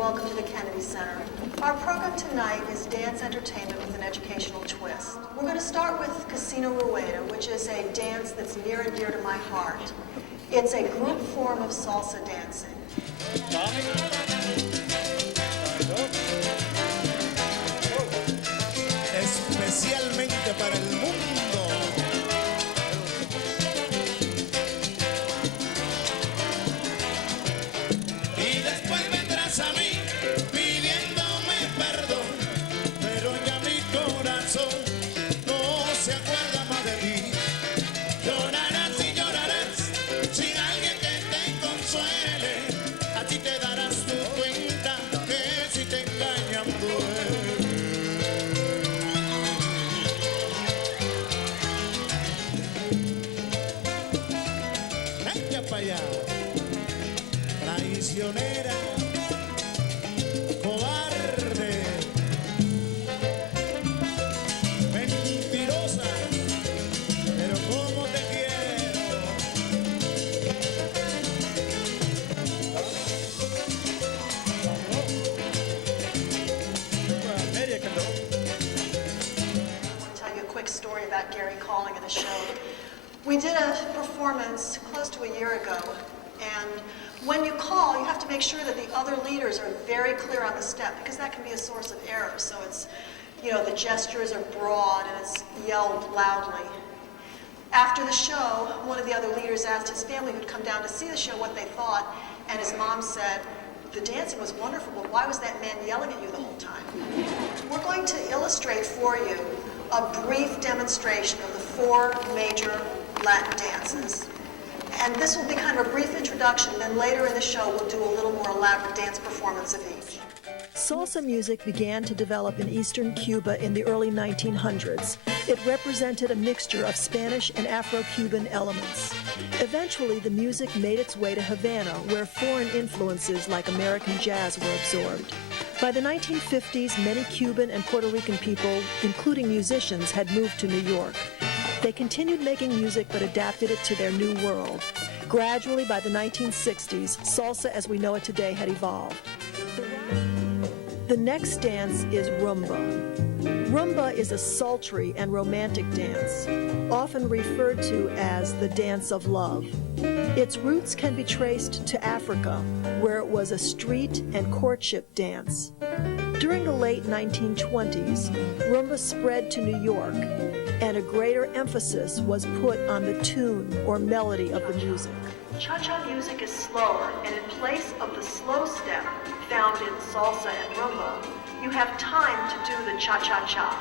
welcome to the Kennedy Center. Our program tonight is dance entertainment with an educational twist. We're going to start with Casino Rueda, which is a dance that's near and dear to my heart. It's a group form of salsa dancing. Especialmente para el mundo. Y después vendrás a mí pidiéndome perdón, pero ya mi corazón no se acuerda más de ti. Llorarás y llorarás sin alguien que te consuele. A ti te darás tu cuenta que si te engañan duele. Traicionera, cobarde, mentirosa, pero cómo te quiero. I want to tell you a quick story about Gary calling at a show. We did a performance close to a year ago, and when you call, you have to make sure that the other leaders are very clear on the step, because that can be a source of error. So it's, you know, the gestures are broad and it's yelled loudly. After the show, one of the other leaders asked his family who'd come down to see the show what they thought, and his mom said, "The dancing was wonderful, but why was that man yelling at you the whole time?" We're going to illustrate for you a brief demonstration of the 4 major Latin dances. And this will be kind of a brief introduction, then later in the show we'll do a little more elaborate dance performance of each. Salsa music began to develop in eastern Cuba in the early 1900s. It represented a mixture of Spanish and Afro-Cuban elements. Eventually, the music made its way to Havana, where foreign influences like American jazz were absorbed. By the 1950s, many Cuban and Puerto Rican people, including musicians, had moved to New York. They continued making music but adapted it to their new world. Gradually, by the 1960s, salsa as we know it today had evolved. The next dance is rumba. Rumba is a sultry and romantic dance, often referred to as the dance of love. Its roots can be traced to Africa, where it was a street and courtship dance. During the late 1920s, rumba spread to New York, and a greater emphasis was put on the tune or melody of the music. Cha-cha music is slower, and in place of the slow step found in salsa and rumba, you have time to do the cha-cha-cha.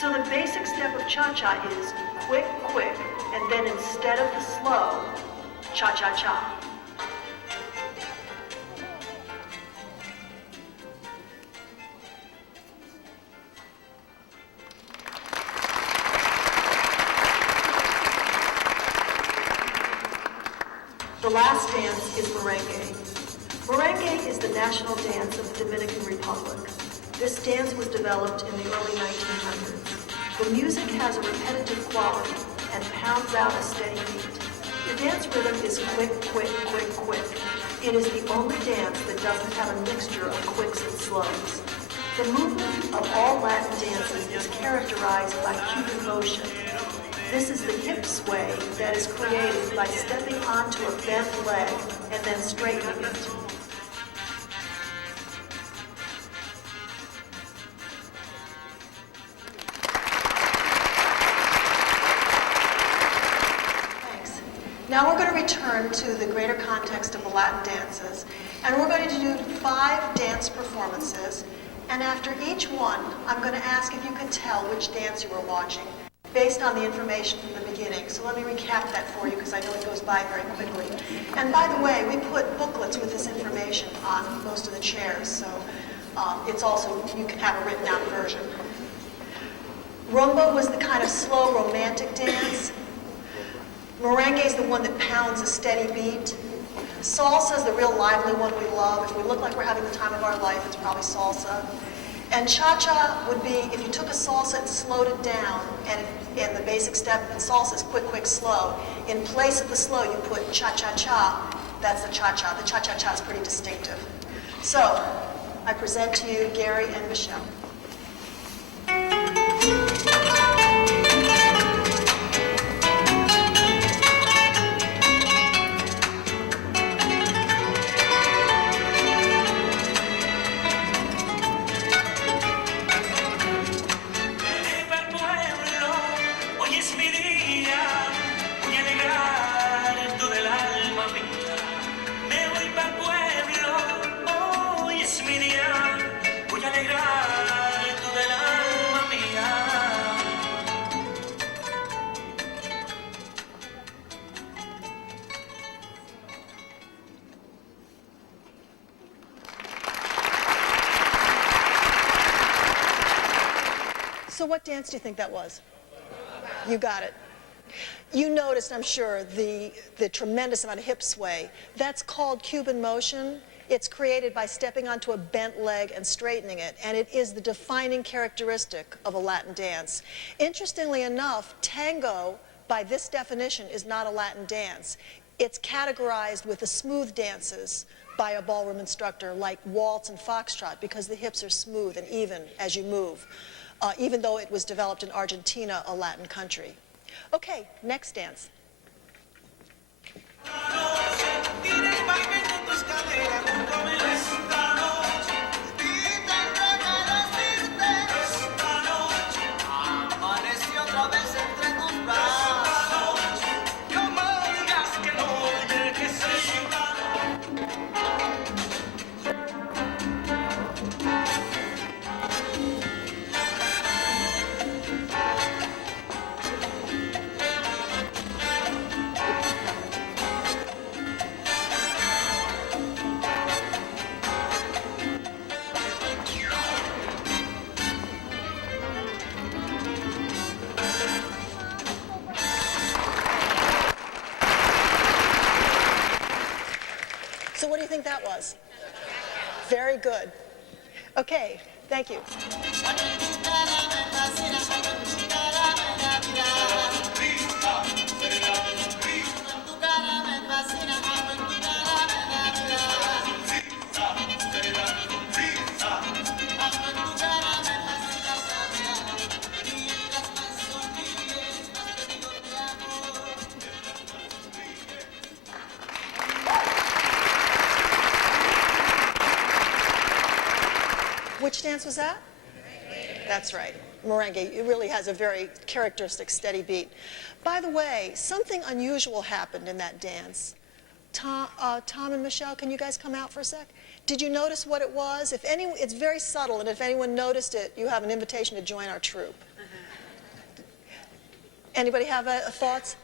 So the basic step of cha-cha is quick, quick, and then instead of the slow, cha-cha-cha. The last dance is merengue. Merengue is the national dance of the Dominican Republic. This dance was developed in the early 1900s. The music has a repetitive quality and pounds out a steady beat. The dance rhythm is quick, quick, quick, quick. It is the only dance that doesn't have a mixture of quicks and slows. The movement of all Latin dances is characterized by Cuban motion. This is the hip sway that is created by stepping onto a bent leg and then straightening it. Thanks. Now we're going to return to the greater context of the Latin dances, and we're going to do 5 dance performances, and after each one, I'm going to ask if you can tell which dance you were watching, based on the information from the beginning. So let me recap that for you, because I know it goes by very quickly. And by the way, we put booklets with this information on most of the chairs, so it's also, you can have a written out version. Rumba was the kind of slow romantic dance. Merengue is the one that pounds a steady beat. Salsa is the real lively one we love. If we look like we're having the time of our life, it's probably salsa. And cha-cha would be if you took a salsa and slowed it down, and the basic step in salsa is quick, quick, slow. In place of the slow, you put cha-cha-cha. That's the cha-cha. The cha-cha-cha is pretty distinctive. So, I present to you Gary and Michelle. So what dance do you think that was? You got it. You noticed, I'm sure, the tremendous amount of hip sway. That's called Cuban motion. It's created by stepping onto a bent leg and straightening it, and it is the defining characteristic of a Latin dance. Interestingly enough, tango, by this definition, is not a Latin dance. It's categorized with the smooth dances by a ballroom instructor like waltz and foxtrot because the hips are smooth and even as you move, even though it was developed in Argentina, a Latin country. Okay, next dance. So what do you think that was? Very good. Okay, thank you. Which dance was that? Merengue. That's right. Merengue. It really has a very characteristic steady beat. By the way, something unusual happened in that dance. Tom and Michelle, can you guys come out for a sec? Did you notice what it was? It's very subtle, and if anyone noticed it, you have an invitation to join our troupe. Anybody have thoughts?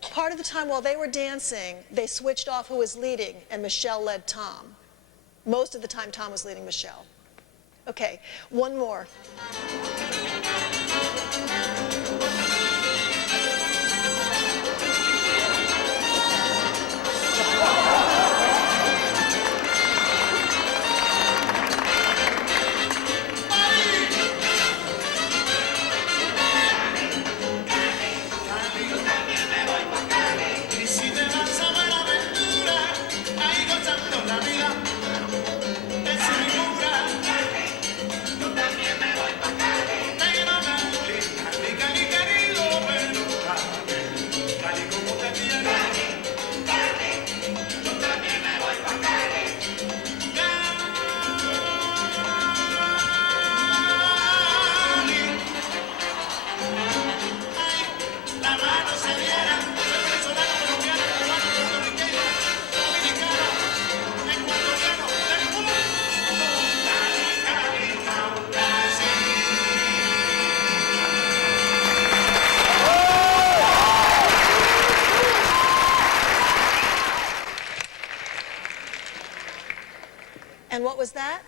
Part of the time while they were dancing, they switched off who was leading, and Michelle led Tom. Most of the time, Tom was leading Michelle. Okay, one more. And what was that?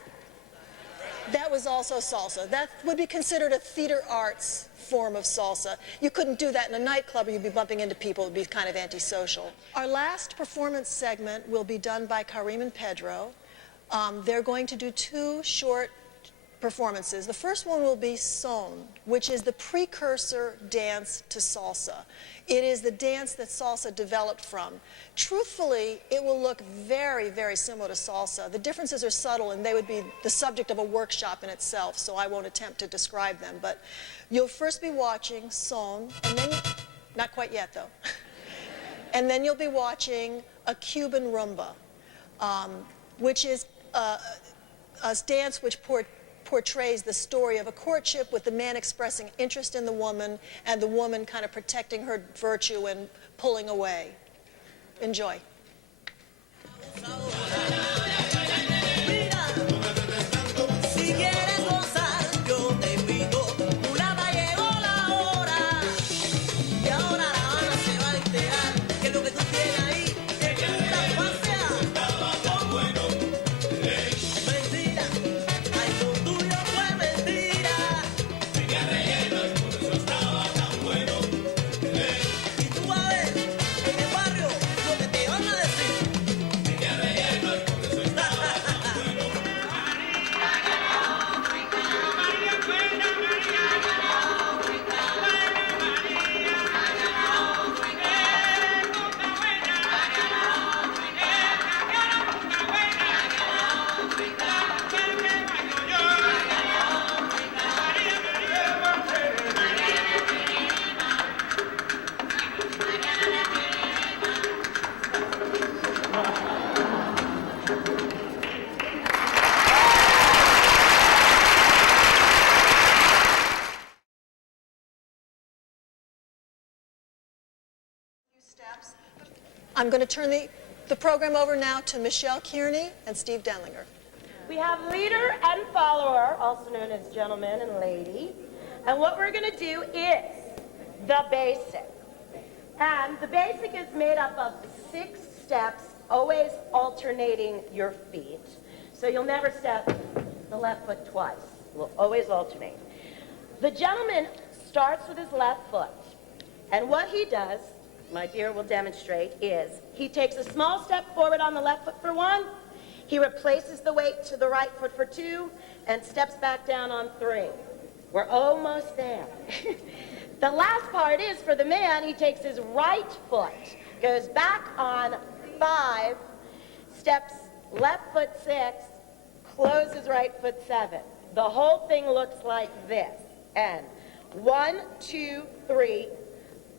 That was also salsa. That would be considered a theater arts form of salsa. You couldn't do that in a nightclub or you'd be bumping into people. It would be kind of antisocial. Our last performance segment will be done by Karim and Pedro. They're going to do two short performances. The first one will be son, which is the precursor dance to salsa. It is the dance that salsa developed from. Truthfully, it will look very, very similar to salsa. The differences are subtle, and they would be the subject of a workshop in itself, so I won't attempt to describe them. But you'll first be watching son, and then, not quite yet though, and then you'll be watching a Cuban rumba, which is a dance which portrays the story of a courtship with the man expressing interest in the woman and the woman kind of protecting her virtue and pulling away. Enjoy. I'm going to turn the program over now to Michelle Kearney and Steve Denlinger. We have leader and follower, also known as gentleman and lady. And what we're going to do is the basic. And the basic is made up of 6 steps, always alternating your feet. So you'll never step the left foot twice. We'll always alternate. The gentleman starts with his left foot. And what he does, my dear will demonstrate, is he takes a small step forward on the left foot for 1, he replaces the weight to the right foot for 2, and steps back down on 3. We're almost there. The last part is, for the man, he takes his right foot, goes back on 5, steps left foot 6, closes right foot 7. The whole thing looks like this. And 1, 2, 3,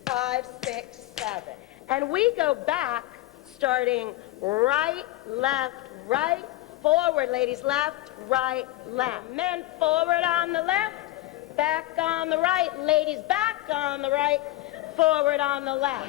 5, 6, 7. And we go back, starting right, left, right, forward, ladies, left, right, left. Men forward on the left, back on the right. Ladies, back on the right, forward on the left.